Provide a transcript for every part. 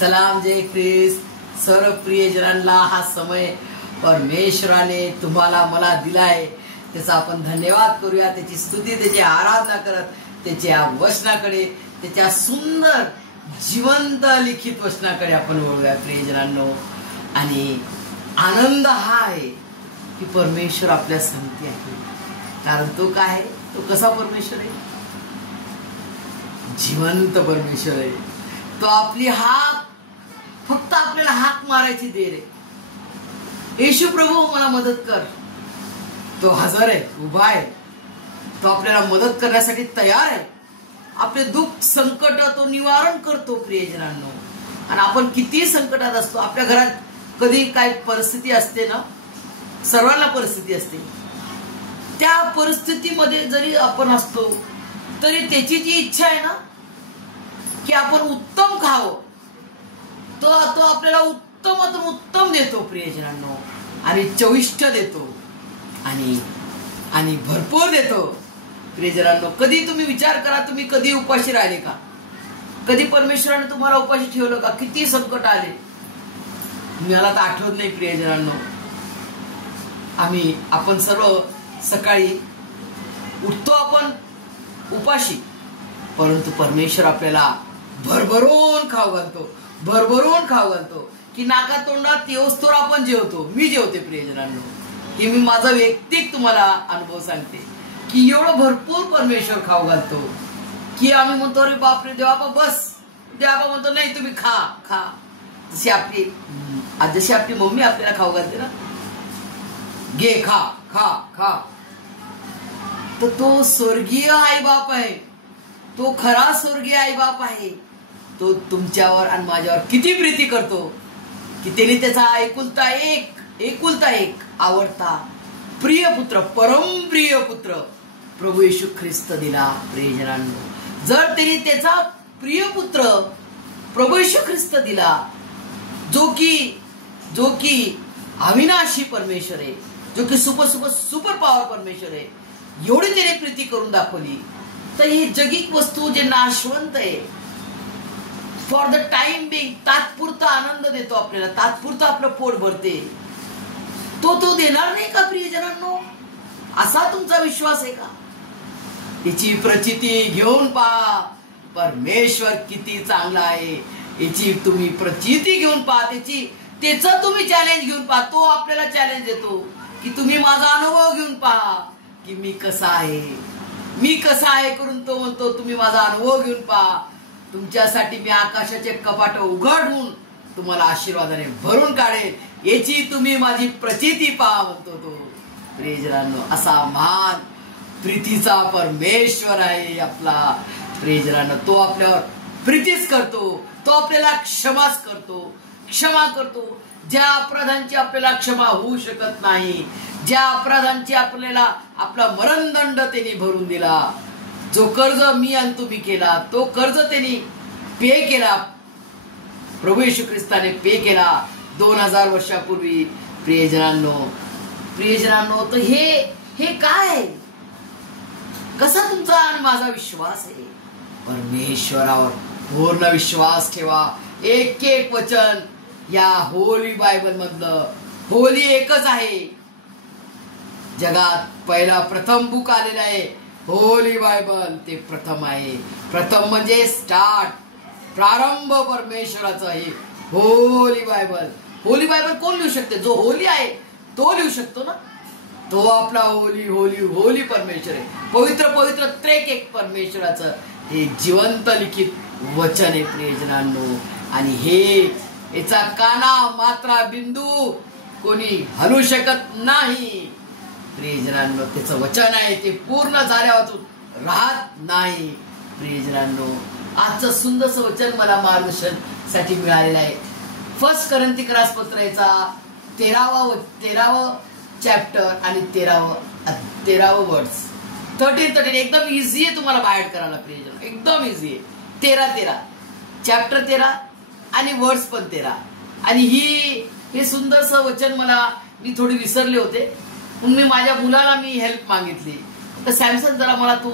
सलाम जय ख्रिस्त। सर्व प्रियजनांना हा समय परमेश्वराने तुम्हाला मला दिलाय, त्याचा आपण धन्यवाद करूया, त्याची स्तुती, त्याची आराधना करत त्याच्या वचनाकडे, त्याच्या सुंदर जिवंत लिखित वचनाकडे आपण वळूया प्रियजनांनो। आणि आनंद हा आहे की परमेश्वर आपल्या संगती आहे, कारण तो काय आहे, तो कसा परमेश्वर आहे, जिवंत परमेश्वर आहे। तो आपली हाक फक्त आपल्याला हाक मारायची देर आहे। येशू प्रभू मला मदत कर, तो हजर आहे, उभा आहे, तो आपल्याला मदत करण्यासाठी तयार आहे। आपले दुःख संकट तो निवारण करतो प्रियजनांनो। आणि आपण किती संकटात असतो, आपल्या घरात कधी काय परिस्थिती असते ना, सर्वांना परिस्थिती असते, त्या परिस्थितीमध्ये जरी आपण असतो तरी त्याची जी इच्छा आहे ना की आपण उत्तम खावं, तो आपल्याला उत्तमातून उत्तम देतो प्रियजनांनो, आणि चविष्ट देतो आणि भरपूर देतो प्रियजनांनो। कधी तुम्ही विचार करा, तुम्ही कधी उपाशी राहिले का? कधी परमेश्वराने तुम्हाला उपाशी ठेवलं का? किती संकट आले, मला तर आठवत नाही प्रियजनांनो। आपण सर्व सकाळी उठतो आपण उपाशी, परंतु परमेश्वर आपल्याला भरभरून खाऊ घालतो, भरभरून खाऊ घालतो की नाका तोंडात येऊस्तोवर आपण जेवतो। मी जेवते प्रियजनांनो, की मी माझा वैयक्तिक तुम्हाला अनुभव सांगते की एवढं भरपूर परमेश्वर खाऊ घालतो की आम्ही म्हणतो अरे बापरे देवाबा बस, देवाबा म्हणतो नाही तुम्ही खा खा। जशी आपली मम्मी आपल्याला खाऊ घालते ना, घे खा खा खा, तर तो स्वर्गीय आई बाप आहे, तो खरा स्वर्गीय आई बाप आहे। तो तुमच्यावर आणि माझ्यावर किती प्रीती करतो की त्याने त्याचा एकुलता एक आवडता प्रिय पुत्र, परम प्रिय पुत्र प्रभू येशू ख्रिस्त दिला प्रियजनांनो। जर त्यांनी त्याचा प्रिय पुत्र प्रभू येशू ख्रिस्त दिला, जो की अविनाशी परमेश्वर आहे, जो की सुपर पॉवर परमेश्वर आहे, एवढी त्याने प्रीती करून दाखवली, तर ही जगिक वस्तू जे नाशवंत आहे, फॉर द टाइम बिंग, तात्पुरता आनंद देतो आपल्याला, तात्पुरता आपलं पोट भरते, तो देणार नाही का प्रियजनांनो? असा तुमचा विश्वास आहे का? याची प्रचिती घेऊन पहा, परमेश्वर किती चांगला आहे याची तुम्ही प्रचिती घेऊन पहा, त्याचं तुम्ही चॅलेंज घेऊन पहा। तो आपल्याला चॅलेंज देतो की तुम्ही माझा अनुभव घेऊन पहा की मी कसा आहे करून तो म्हणतो तुम्ही माझा अनुभव घेऊन पहा, तुमच्यासाठी मी आकाशाचे कपाट उघडून तुम्हाला आशीर्वादाने भरून काढेल, याची तुम्ही माझी प्रचिती पहा म्हणतो तो प्रियजनांनो। असा महान प्रीतीचा परमेश्वर आहे आपला प्रियजनांनो। तो आपल्यावर प्रीतीच करतो, तो आपल्याला क्षमा करतो। ज्या अपराधांची आपल्याला क्षमा होऊ शकत नाही, ज्या अपराधांची आपल्याला आपला मरणदंड त्यांनी भरून दिला, जो कर्ज मी आणि तुम्ही केला, तो कर्ज त्यांनी पे केला, प्रभू येशू ख्रिस्ताने पे केला 2000 वर्षापूर्वी प्रियजनांनो। तर हे काय, कसा तुमचा आणि माझा विश्वास आहे? परमेश्वरावर पूर्ण विश्वास ठेवा। एक वचन या होली बायबल मधलं, होली एकच आहे, जगात प्रथम बुक आलेलं आहे होली बायबल, ते प्रथम आहे। प्रथम म्हणजे स्टार्ट, प्रारंभ परमेश्वराचा आहे होली बायबल। होली बायबल कोण लिहू शकते? जो होली आहे तो लिहू शकतो ना, तो आपला होली परमेश्वर आहे, पवित्र त्रेक एक परमेश्वराचं हे जिवंत लिखित वचन आहे प्रियजनांनो। आणि याचा काना मात्रा बिंदू कोणी हलू शकत नाही प्रियजनांनो। त्याचं वचन आहे ते पूर्ण झाल्यावर राहत नाही प्रियजनांनो। आजचं सुंदरसं वचन मला मार्गदर्शन साठी मिळालेलं आहे। 1 कोरिन्थियस पत्र याचा 13वा चॅप्टर आणि 13व वर्ड्स 13 एकदम इझी आहे तुम्हाला बाहेर करायला प्रियजन, एकदम इझी आहे। 13 चॅप्टर 13 आणि वर्ड्स पण 13। आणि हे सुंदरसं वचन मी थोडी विसरले होते, म्हणून मी माझ्या मुलाला हेल्प मागितली, तर सॅमसन जरा मला तू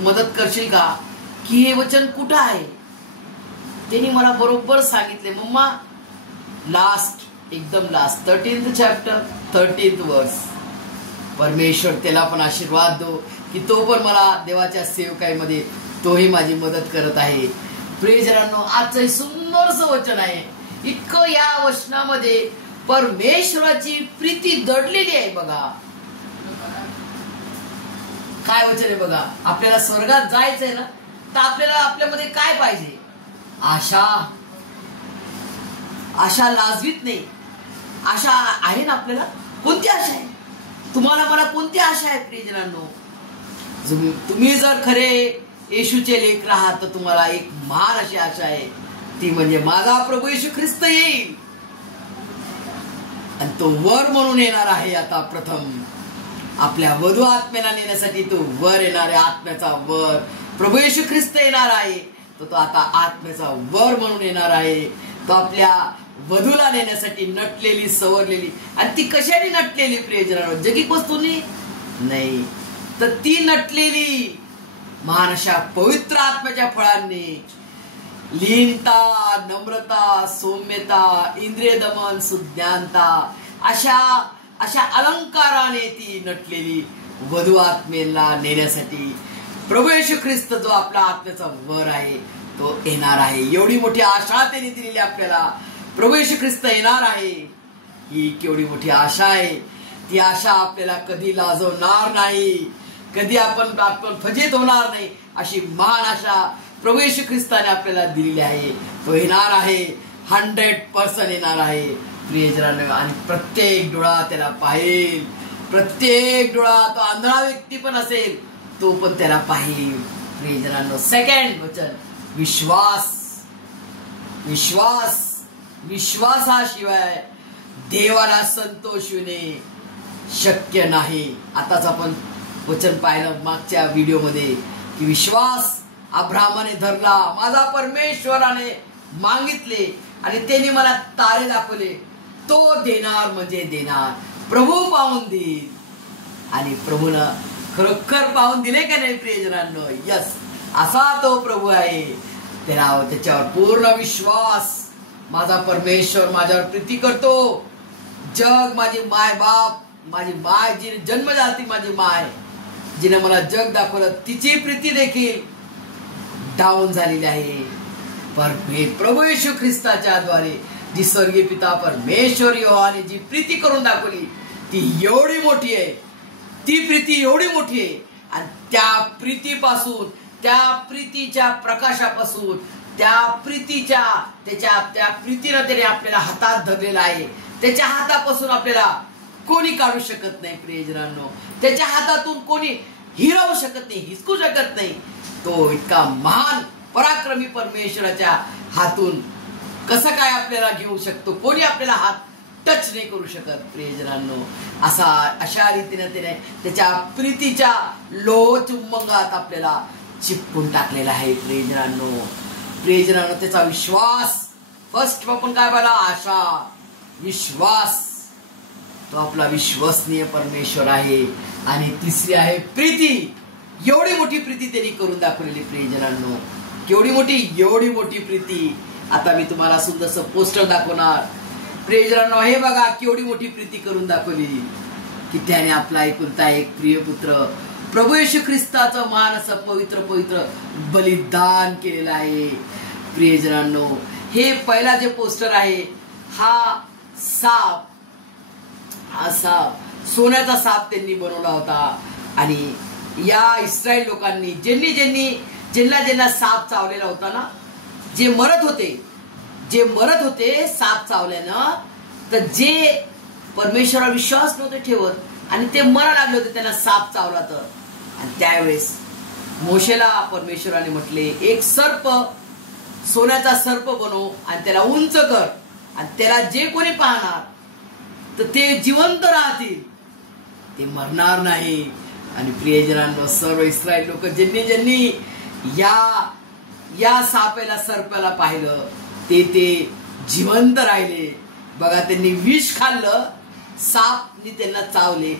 मदत करशील का की हे वचन कुठं आहे? त्यांनी मला बरोबर सांगितले, मम्मा लास्ट एकदम लास्ट 13th चॅप्टर 13th वर्स. परमेश्वर त्याला पण आशीर्वाद दो की तो पण मला देवाच्या सेवकाईमध्ये तोही माझी मदत करत आहे. प्रियजनांनो, आजचं सुंदरसं वचन आहे. इतकं या वचनामध्ये परमेश्वराची प्रीती दडलेली आहे. बघा काय वचन आहे बघा. आपल्याला स्वर्गात जायचंय ना, तर आपल्याला आपल्यामध्ये काय पाहिजे? आशा. आशा लाजवीत नाही. आशा आहे ना आपल्याला. कोणती आशा आहे? तुम्हाला मला कोणती आशा आहे प्रियजनांनो? तुम्ही जर खरे येशूचे लेकरं आहात तर तुम्हाला एक महान अशी आशा आहे. ती म्हणजे माझा प्रभू येशू ख्रिस्त येईल आणि तो वर म्हणून येणार आहे. आता प्रथम आपल्या वधू आत्म्याला नेण्यासाठी तो वर येणार आहे. आत्म्याचा वर प्रभू येशू ख्रिस्त येणार आहे. तो आता आत्म्याचा वर म्हणून येणार आहे. तो आपल्या वधूला नेण्यासाठी नटलेली सवरलेली. आणि ती कशाने नटलेली प्रियजनांनो? जगिक वस्तूंनी नाही, तर ती नटलेली महान अशा पवित्र आत्म्याच्या फळांनी. लीनता, नम्रता, सौम्यता, इंद्रिय दमन, सुज्ञानता अशा अलंकाराने ती नटलेली वधू आत्मेला नेण्यासाठी प्रभू येशू ख्रिस्त जो आपला आत्म्याचा वर आहे तो येणार आहे. एवढी मोठी आशा त्यांनी दिलेली आपल्याला. प्रभू येशू ख्रिस्त येणार आहे. ही केवढी मोठी आशा आहे. ती आशा आपल्याला कधी लाजवणार नाही, कधी आपण फजित होणार नाही. अशी महान आशा प्रभू येशू ख्रिस्ताने आपल्याला दिलेली आहे. तो येणार आहे, 100% येणार आहे प्रियजनांनो. आणि प्रत्येक डोळा त्याला पाहिल. प्रत्येक डोळा, तो आंधळा व्यक्ती पण असेल तो पण त्याला पाहिल प्रियजनांनो. सेकंड वचन विश्वास. विश्वास. विश्वासाशिवाय देवाला संतोषविणे शक्य नाही. आताच आपण वचन पाहिलं मागच्या व्हिडिओमध्ये की विश्वास अब्राहमाने धरला. माझा परमेश्वराने मागितले आणि त्यांनी मला तारे दाखवले. तो देणार म्हणजे देणार. प्रभू पाहून देईल. आणि प्रभूनं खरोखर पाहून दिले का नाही प्रियजनांनो? यस, असा तो प्रभू आहे. त्याच्यावर पूर्ण विश्वास. माझा परमेश्वर माझ्यावर प्रीती करतो. जग, माझी माय बाप, माझी माय जिने जन्म झाली, माझी माय जिने मला जग दाखवलं, तिची प्रीती देखील डाऊन झालेली आहे. प्रभू येशू ख्रिस्ताच्या द्वारे जी स्वर्गीय पिता परमेश्वर योहाने जी प्रीती करून दाखवली ती एवढी मोठी आहे. ती प्रीती एवढी मोठी आहे. आणि त्या प्रीतीपासून, त्या प्रीतीच्या प्रकाशापासून, त्या प्रीतीच्या त्या प्रीतीनं त्याने आपल्याला हातात धरलेला आहे. त्याच्या हातापासून आपल्याला कोणी काढू शकत नाही प्रियजनांनो. त्याच्या हातातून कोणी हिरावू शकत नाही, हिसकू शकत नाही. तो इतका महान पराक्रमी परमेश्वराच्या हातून कसं काय आपल्याला घेऊ शकतो? कोणी आपल्याला हात टच नाही करू शकत प्रियजनांनो. अशा रीतीने त्याने त्याच्या प्रीतीच्या लोहचुंबकात आपल्याला चिपकून टाकलेला आहे प्रियजनांनो. प्रियजनांनो, त्याचा विश्वास. फर्स्ट आपण काय पाहिला? आशा, विश्वास. तो आपला विश्वसनीय परमेश्वर आहे. आणि तिसरी आहे प्रीती. एवढी मोठी प्रीती त्यांनी करून दाखवलेली प्रियजनांनो. केवढी मोठी? एवढी मोठी प्रीती. आता मी तुम्हाला सुंदरसं पोस्टर दाखवणार प्रियजनांनो. हे बघा केवढी मोठी प्रीती करून दाखवली की त्याने आपला एकुलता एक प्रिय पुत्र प्रभू येशू ख्रिस्ताचं महान असं पवित्र पवित्र बलिदान केलेलं आहे प्रियजनांनो. हे पहिला जे पोस्टर आहे हा साप सोन्याचा साप त्यांनी बनवला होता. आणि या इस्रायल लोकांनी ज्यांना साप चावलेला होता ना, जे मरत होते साप चावल्यानं, तर जे परमेश्वरावर विश्वास नव्हते ठेवत आणि ते मरा लागले होते त्यांना साप चावला तर. आणि त्यावेळेस मोशेला परमेश्वराने म्हटले, एक सर्प, सोन्याचा सर्प बनव आणि त्याला उंच कर आणि त्याला जे कोणी पाहणार तर ते जिवंत राहतील, ते मरणार नाही. आणि प्रियजनांनो, सर्व इस्रायल लोक ज्यांनी या सर्पाला पाहिलं ते जिवंत राहिले. बघा, त्यांनी विष खाल्लं, सापनी त्यांना चावले,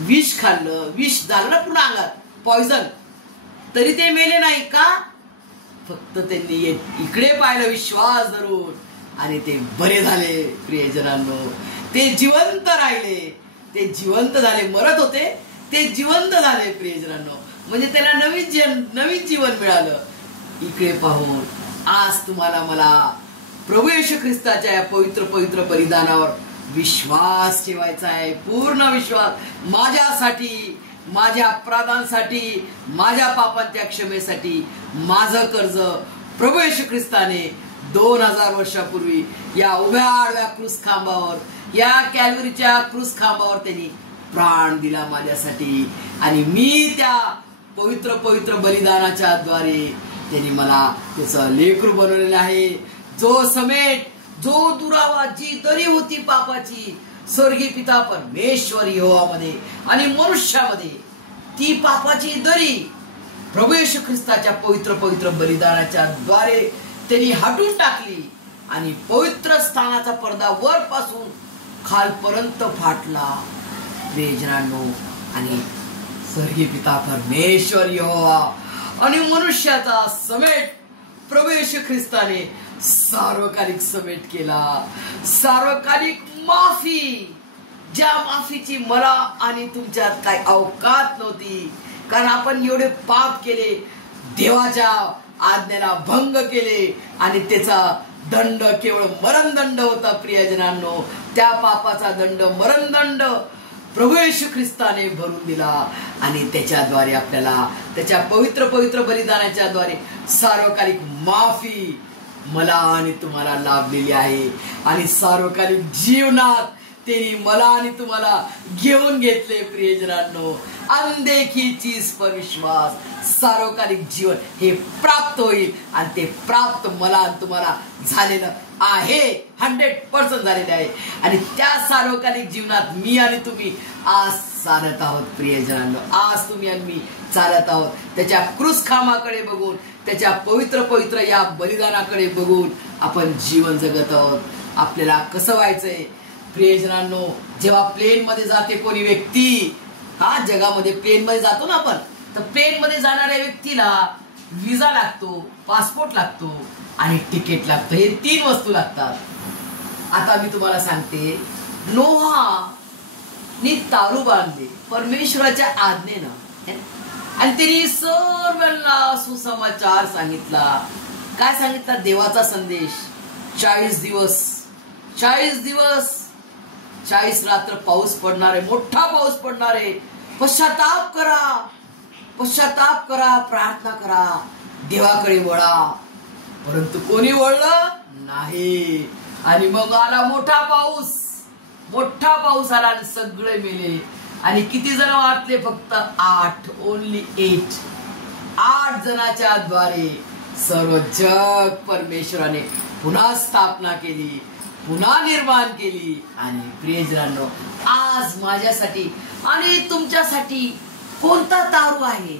विष खाल्लं, विष झालं ना पूर्ण अंगात, पॉइझन, तरी ते मेले नाही. का? फक्त त्यांनी इकडे पाहिलं विश्वास धरून आणि ते बरे झाले. प्रियजनांनो, ते जिवंत राहिले, ते जिवंत झाले. मरत होते, ते जिवंत झाले. प्रियजनांनो, म्हणजे त्याला नवीन जीवन मिळालं. इकडे पाहून आज तुम्हाला मला प्रभू येशू ख्रिस्ताच्या या पवित्र पवित्र बलिदानावर विश्वास ठेवायचा आहे. पूर्ण विश्वास. माझ्यासाठी, माझ्या अपराधांसाठी, माझ्या पापांच्या क्षमेसाठी माझं कर्ज प्रभू येशू ख्रिस्ताने 2000 वर्षापूर्वी या उभ्या आडव्या क्रूस खांबावर, या कॅल्वरीच्या क्रूस खांबावर त्यांनी प्राण दिला माझ्यासाठी. आणि मी त्या पवित्र पवित्र बलिदानाच्या द्वारे त्यांनी मला त्याचं लेकरू बनवलेलं आहे. जो समेट, जो दुरावा, जी दरी होती पापाची, स्वर्गीय पिता परमेश्वर यहोवामध्ये आणि मनुष्यामध्ये, ती पापाची दरी प्रभू येशू ख्रिस्ताच्या पवित्र पवित्र बलिदानाच्या द्वारे त्यांनी हटून टाकली आणि पवित्र स्थानाचा पडदा वरपासून खालपर्यंत फाटला. प्रियजनांनो, आणि स्वर्गीय पिता परमेश्वर यहोवा आणि मनुष्याचा समेट प्रभू येशू ख्रिस्ताने सार्वकालिक समेट केला. सार्वकालिक माफी, ज्या माफीची मला आणि तुमच्यात काही अवकात नव्हती, कारण आपण एवढे पाप केले, देवाच्या आज्ञेला भंग केले आणि त्याचा दंड केवळ मरणदंड होता. प्रियजनांनो, त्या पापाचा दंड, मरणदंड प्रभू येशू ख्रिस्ताने भरून दिला आणि त्याच्याद्वारे आपल्याला त्याच्या पवित्र पवित्र बलिदानाच्या द्वारे सार्वकालिक माफी मला आणि तुम्हाला लाभलेली आहे. आणि सार्वकालिक जीवनात त्यांनी मला आणि तुम्हाला घेऊन घेतले. प्रियजनांनो, अनदेखी चीज पर विश्वास, सार्वकालिक जीवन हे प्राप्त होईल आणि ते प्राप्त मला आणि तुम्हाला झालेलं आहे. 100% झालेले आहे. आणि त्या सार्वकालिक जीवनात मी आणि तुम्ही आज चालत आहोत. प्रियजनांनो, आज तुम्ही आणि मी चालत आहोत. त्याच्या क्रूस खांबाकडे बघून, त्याच्या पवित्र पवित्र या बलिदानाकडे बघून आपण जीवन जगत आहोत. आपल्याला कसं व्हायचंय? प्रियजनांनो, जेव्हा प्लेन मध्ये जाते कोणी व्यक्ती, जगामध्ये प्लेन मध्ये जातो ना आपण, तर प्लेन मध्ये जाणाऱ्या व्यक्तीला विजा लागतो, पासपोर्ट लागतो आणि तिकीट लागतं. हे 3 वस्तू लागतात. आता मी तुम्हाला सांगते, नोहानी तारू बांधले परमेश्वराच्या आज्ञेनं आणि त्यांनी सर्वांना सुसमाचार सांगितला. काय सांगितला? देवाचा संदेश. 40 दिवस 40 रात्र पाऊस पडणार आहे, मोठा पाऊस पडणार आहे. पश्चाताप करा, प्रार्थना करा, देवाकडे वळा. परंतु कोणी वळलं नाही. आणि मग आला मोठा पाऊस आला आणि सगळे मेले. आणि किती जण वाचले? फक्त 8, ओनली 8 जणांच्या द्वारे सर्व जग परमेश्वराने पुन्हा स्थापना केली, पुन्हा निर्माण केली. आणि प्रियजनांनो, आज माझ्यासाठी आणि तुमच्यासाठी कोणता तारू आहे?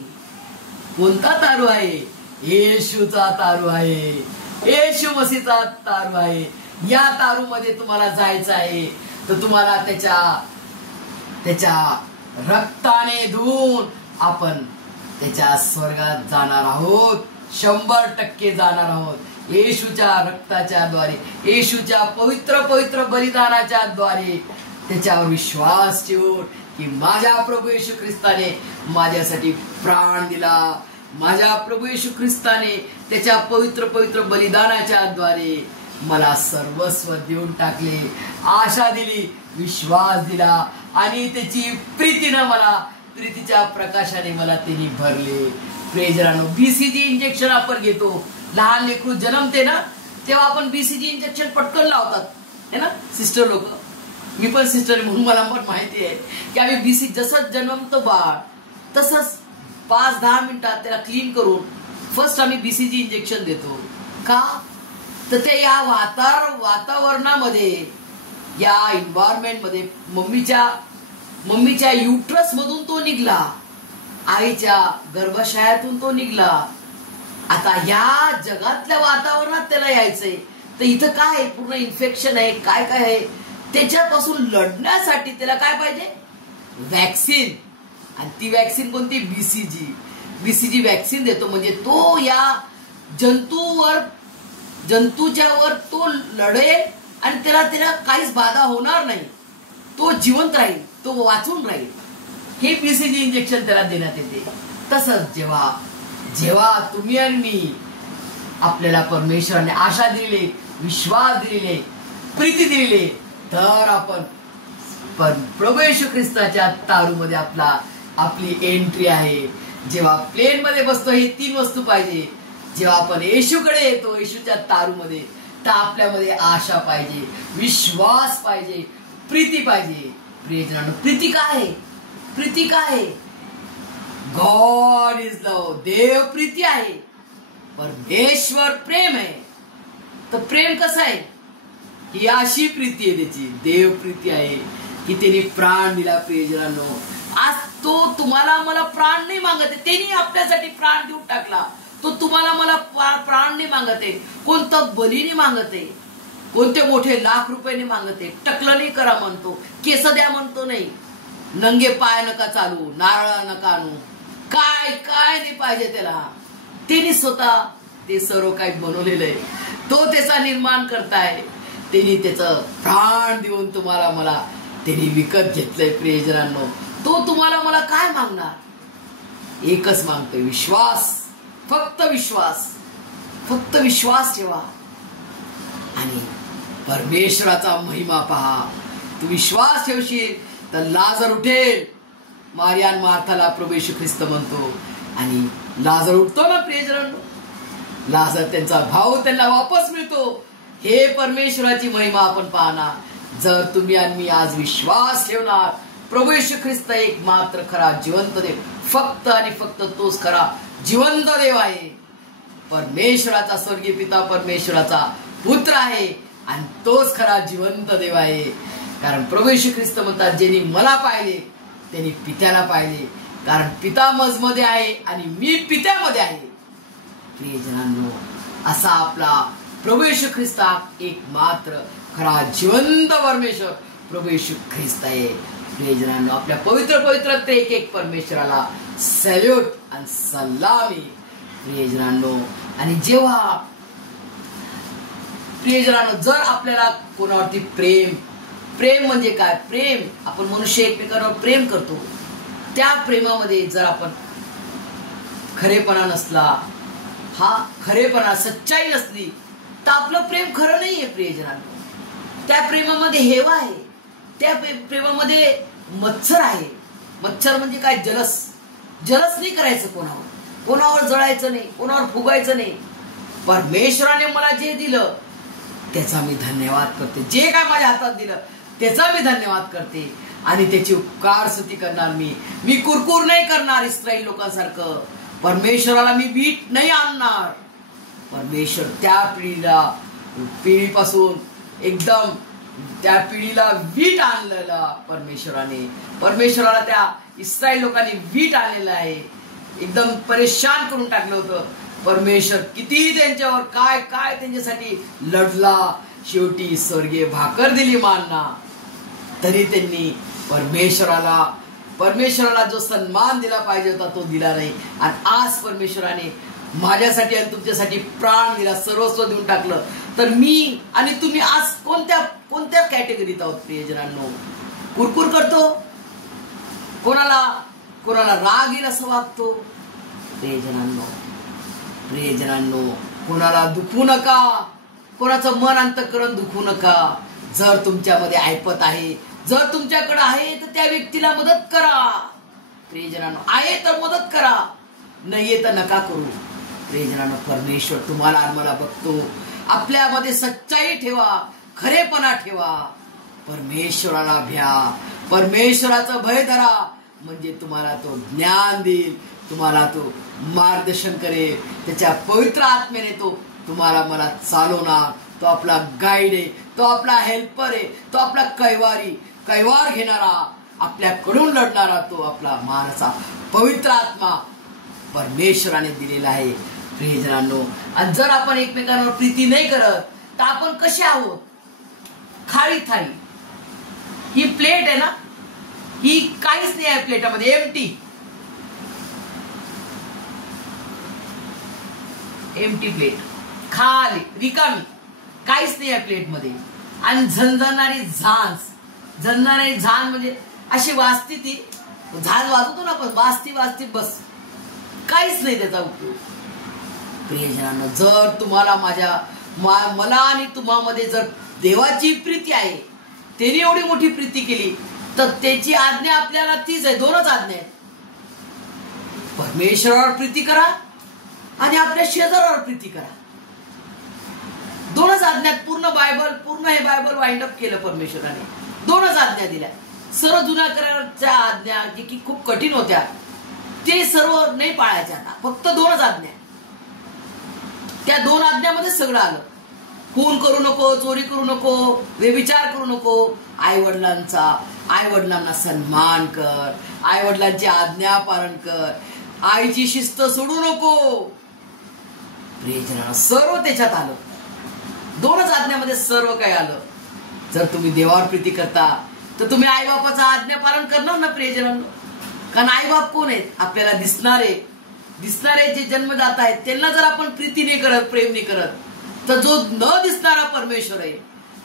कोणता तारू आहे? येशूचा तारू आहे, येशू मसीहचा तारू आहे. या तारू मध्ये तुम्हाला जायचं आहे, तर तुम्हाला त्याच्या रक्ताने धुवून आपण त्याच्या स्वर्गात जाणार आहोत. 100% जाणार आहोत. येशूच्या रक्ताच्या द्वारे, येशूच्या पवित्र पवित्र बलिदानाच्या द्वारे त्याच्यावर विश्वास ठेवून की माझ्या प्रभू येशू ख्रिस्ताने माझ्यासाठी प्राण दिला, माझ्या प्रभू येशू ख्रिस्ताने त्याच्या पवित्र पवित्र बलिदानाच्या द्वारे मला सर्वस्व देऊन टाकले, आशा दिली, विश्वास दिला आणि त्याची प्रीतीनं मला, प्रीतीच्या प्रकाशाने मला त्यांनी भरले. प्रेजरानो, बीसीजी इंजेक्शन आपण घेतो, लहान लेकरू जन्मते ना तेव्हा आपण बीसीजी इंजेक्शन पटकन लावतात है ना सिस्टर लोक. मी पण सिस्टर म्हणून मला पण माहिती आहे की आम्ही बीसीजी जसं जन्मतो बाळ तसंच 5-10 मिनिटात त्याला क्लीन करून फर्स्ट आम्ही बीसीजी इंजेक्शन देतो. का तर ते या वातावरणामध्ये, या एन्व्हायरमेंट मध्ये मम्मीच्या युट्रस मधून तो निघला, आईच्या गर्भाशयातून तो निघला. आता या जगातल्या वातावरणात त्याला यायचंय, तर इथं काय पूर्ण इन्फेक्शन आहे, काय काय आहे, त्याच्यापासून लढण्यासाठी त्याला काय पाहिजे? वॅक्सिन. आणि ती वॅक्सिन कोणती? बीसीजी. बीसीजी वॅक्सिन देतो म्हणजे तो या जंतूच्या वर तो लढेल आणि त्याला काहीच बाधा होणार नाही. तो जिवंत राहील, तो वाचून राहील. हे BCG इंजेक्शन त्याला देण्यात येते. तसंच जेव्हा तुम्ही आणि मी आपल्याला परमेश्वराने आशा दिलेली, विश्वास दिलेले, प्रीती दिलेली, तर आपण प्रभू येशू ख्रिस्ताच्या तारूमध्ये आपली एंट्री आहे. जेव्हा प्लेन मध्ये बसतो हे 3 वस्तू पाहिजे. जेव्हा आपण येशूकडे येतो, येशूच्या तारूमध्ये, तर आपल्यामध्ये आशा पाहिजे, विश्वास पाहिजे, प्रीती पाहिजे. प्रियजनांनो, प्रीती काय आहे? God is love. देव प्रीती आहे. परमेश्वर प्रेम आहे. तर प्रेम कसं आहे? ही अशी प्रीती आहे त्याची, देव प्रीती आहे की त्याने प्राण दिला. प्रियजनांनो, आज तो तुम्हाला मला प्राण नाही मागत आहे, त्यांनी आपल्यासाठी प्राण देऊन टाकला. तो तुम्हाला मला प्राण नाही मागत आहे, कोणतं बलीने मागत आहे, कोणते मोठे लाख रुपयाने मागत आहे. टकलं नाही करा म्हणतो, केस द्या म्हणतो नाही, नंगे पाय नका चालू, नारळ नका आणू, काय नाही पाहिजे त्याला. त्यांनी स्वतः ते सर्व काही बनवलेलं आहे. तो त्याचा निर्माण करताय. त्यांनी त्याचं प्राण देऊन तुम्हाला मला त्यांनी विकत घेतलंय. प्रियजनांनो, तो तुम्हाला मला काय मागणार? एकच मागतोय, विश्वास. फक्त विश्वास ठेवा आणि परमेश्वराचा महिमा पहा. तू विश्वास ठेवशील तर लाजर उठेल. मारियान मार्थाला प्रभू येशू ख्रिस्त म्हणतो आणि लाजर उठतो ना. प्रियजनांनो, लाजर त्यांचा भाऊ त्यांना वापस मिळतो. हे परमेश्वराची महिमा आपण पाहणार. जर तुम्ही आणि मी आज विश्वास ठेवणार, प्रभू येशू ख्रिस्त एक मात्र खरा जिवंत देव, फक्त आणि फक्त तोच खरा जिवंत देव आहे. परमेश्वराचा स्वर्गीय पिता परमेश्वराचा पुत्र आहे आणि तोच खरा जिवंत देव आहे. कारण प्रभू येशू ख्रिस्त म्हणतात, ज्यांनी मला पाहिले त्यांनी पित्याला पाहिले, कारण पिता मजमध्ये आहे आणि मी पित्यामध्ये आहे. प्रियजनांनो, असा आपला प्रभू येशू ख्रिस्त एक मात्र खरा जिवंत परमेश्वर प्रभू येशू ख्रिस्त आहे. प्रियजनांनो, आपल्या पवित्र एक परमेश्वराला सॅल्यूट आणि सलामी. प्रियजनांनो, आणि जेव्हा प्रियजनांनो, जर आपल्याला कोणावरती प्रेम म्हणजे काय? प्रेम, आपण मनुष्य एकमेकांवर प्रेम करतो. त्या प्रेमामध्ये जर आपण खरेपणा नसला, हा खरेपणा, सच्चाई नसली, तर आपलं प्रेम खरं नाहीये. प्रियजनांनो, त्या प्रेमामध्ये हेवा आहे, त्या प्रेमामध्ये मत्सर आहे. मत्सर म्हणजे काय? जलस नाही करायचं, कोणावर जळायचं नाही, कोणावर फुगायचं नाही. परमेश्वराने मला जे दिलं त्याचा मी धन्यवाद करते. जे काय माझ्या हातात दिलं त्याचा मी धन्यवाद करते आणि त्याची उपकार स्तुती करणार. मी कुरकुर नाही करणार इस्रायल लोकांसारखं. परमेश्वराला मी वीट नाही आणणार. परमेश्वर त्या पिढीपासून एकदम त्या पिढीला वीट आणलेला परमेश्वराला त्या इस्रायल लोकांनी वीट आणलेलं आहे. एकदम परेशान करून टाकलं होतं. परमेश्वर किती त्यांच्यावर काय त्यांच्यासाठी लढला. शेवटी स्वर्गीय भाकर दिली मानना, तरी त्यांनी परमेश्वराला जो सन्मान दिला पाहिजे होता तो दिला नाही. आणि आज परमेश्वराने माझ्यासाठी आणि तुमच्यासाठी प्राण दिला, सर्वस्व देऊन टाकलं. तर मी आणि तुम्ही आज कोणत्या कॅटेगरीत आहोत? प्रियजनांनो, कुरकुर करतो, कोणाला राग येईल असं वागतो. प्रियजनांनो, कोणाला दुखवू नका, कोणाचं मन अंतःकरण दुखवू नका. जर तुमच्यामध्ये ऐपत आहे, जर तुमच्याकडे आहे तर त्या व्यक्तीला मदत करा. प्रियजनांनो, आहे तर मदत करा, नाहीये तर नका करू. प्रियजनांनो, परमेश्वर तुम्हाला आणि मला बघतो. आपल्यामध्ये सच्चाई ठेवा, खरेपणा ठेवा, परमेश्वराला भ्या, परमेश्वराचं भय धरा, म्हणजे तुम्हाला तो ज्ञान देईल, तुम्हाला तो मार्गदर्शन करेल. त्याच्या पवित्र आत्म्याने तो तुम्हाला मला चालवणार. तो आपला गाईड आहे, तो आपला हेल्पर आहे, तो आपला कैवार घेणारा, आपल्याकडून लढणारा, तो आपला मानसा पवित्र आत्मा परमेश्वराने दिलेला आहे. प्रियजनांनो, आणि जर आपण एकमेकांवर प्रीती नाही करत तर आपण कसे आहोत? खाली थाळी. ही प्लेट आहे ना, ही काहीच नाही आहे प्लेटामध्ये, एम्प्टी. एम्प्टी प्लेट, खाली रिकामी, काहीच नाही या प्लेट मध्ये. आणि झणझणारी झांज म्हणजे अशी वाजती, ती झांज वाजवतो ना आपण, वाजती बस, काहीच नाही त्याचा उपयोग. प्रियजनांनो, जर तुम्हाला मला आणि तुम्हामध्ये जर देवाची प्रीती आहे, त्याने एवढी मोठी प्रीती केली, तर त्याची आज्ञा आपल्याला तीच आहे. दोनच आज्ञा आहेत, परमेश्वरावर प्रीती करा आणि आपल्या शेजारावर प्रीती करा. दोनच आज्ञात पूर्ण हे बायबल वाइंड अप केलं परमेश्वराने. दोनच आज्ञा दिल्या. सर्व जुन्या कराराच्या आज्ञा जे की खूप कठीण होत्या, ते सर्व नाही पाळायच्या. आता फक्त दोनच आज्ञा. त्या दोन आज्ञामध्ये सगळं आलं. खून करू नको, चोरी करू नको, व्यभिचार करू नको, आईवडिलांना सन्मान कर, आईवडिलांची आज्ञा पालन कर, आईची शिस्त सोडू नको. प्रियजनांनो, सर्व त्याच्यात आलं. दोनच आज्ञामध्ये सर्व काही आलं. जर तुम्ही देवावर प्रीती करता, तर तुम्ही आई बापाचं आज्ञा पालन करणार ना प्रियजनांनो. कारण आई बाप कोण आहेत? आपल्याला दिसणारे जे जन्मदाता आहेत, त्यांना जर आपण प्रीती नाही करत, प्रेम नाही करत, तर जो न दिसणारा परमेश्वर आहे,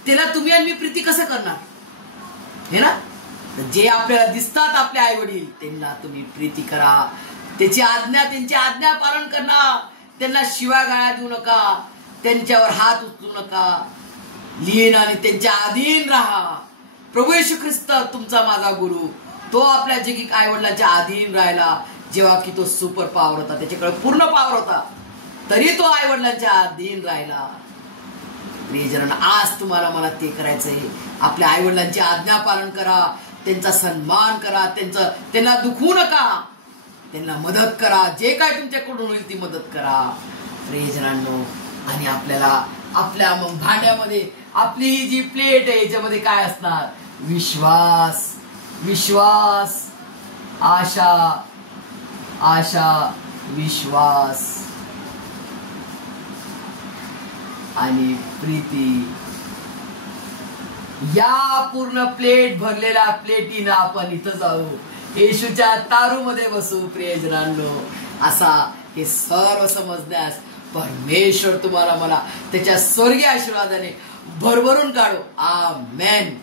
त्याला तुम्ही आणि मी प्रीती कसं करणार? हे ना. जे आपल्याला दिसतात, आपले आई वडील, त्यांना तुम्ही प्रीती करा, त्यांची आज्ञा पालन करणार. त्यांना शिवागाळ्या देऊ नका, त्यांच्यावर हात उचलू नका, लीन आणि त्यांच्या अधीन राहा. प्रभू येशू ख्रिस्त तुमचा माझा गुरु, तो आपल्या जगी आई वडिलांच्या अधीन राहिला. जेव्हा की तो सुपर पॉवर होता, त्याच्याकडे पूर्ण पॉवर होता, तरी तो आई वडिलांच्या अधीन राहिला. प्रियजनांनो, आज तुम्हाला मला ते करायचंय. आपल्या आई वडिलांची आज्ञा पालन करा, त्यांचा सन्मान करा, त्यांना दुखवू नका, त्यांना मदत करा, जे काय तुमच्याकडून होईल ती मदत करा प्रियजनांनो. आणि आपल्याला आपल्या भांड्यामध्ये आपली ही जी प्लेट आहे, याच्यामध्ये काय असणार? विश्वास, आशा, विश्वास आणि प्रीती. या पूर्ण प्लेट भरलेल्या प्लेटीनं आपण इथं जाऊ, येशूच्या तारूमध्ये बसू प्रियजनांनो. असा हे सर्व समजण्यास परमेश्वर तुम्हाला मला त्याच्या स्वर्गीय आशीर्वादाने भरभरून काढो. आमेन.